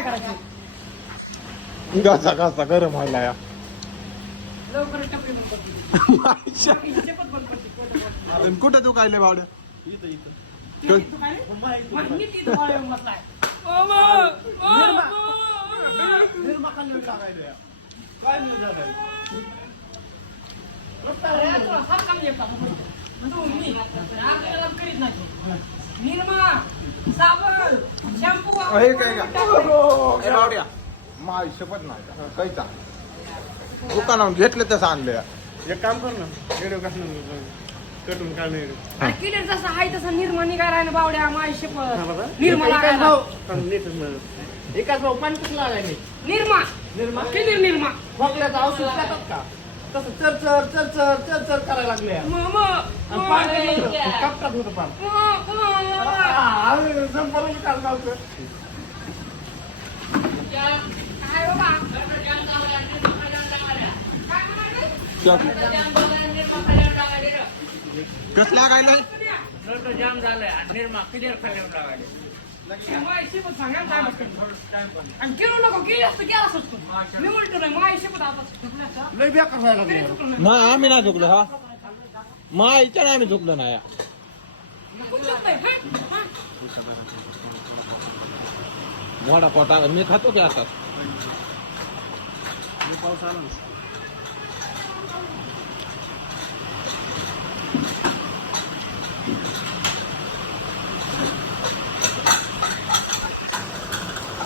काय करायचं घासा घासा गरम व्हायला या लवकर टपरी बंद करते शपथ बंद करते कुठं तू कायले बावड्या निर्मा साबण शॅम्पू माय शपथ नाही का काहीचा दुकानावर घेतलं तसं आणलं एक काम कर ना व्हिडिओ कटून काढणे किलेर जसा आहे तसा निर्मा निघाला ना बावड्या माझी शपथ निर्मा लागायला एकाच भाऊ पाणी कसं लागायला निर्मा निर्मा किलेर निर्मा खोकल्याचं औषध खातात का तसं चर करायला लागले आणि पाणी कापतात होतं पाणी संपर्क काल गावचं काय बाबा कस लागायला जाम झालंय आणि निर्मा क्लिअर खाल्ल्यावर लागायला माझी शपथ सांगा काय आणि केलं नको केली असतं केला असतो मी म्हणतो नाही माझी शपथ आता लय बेकार व्हायला लागले नाही आम्ही नाही झोपलो हा मायच्या नाही आम्ही झोपलो नाही मोडा पोटा मी खातो की आता पाऊस आला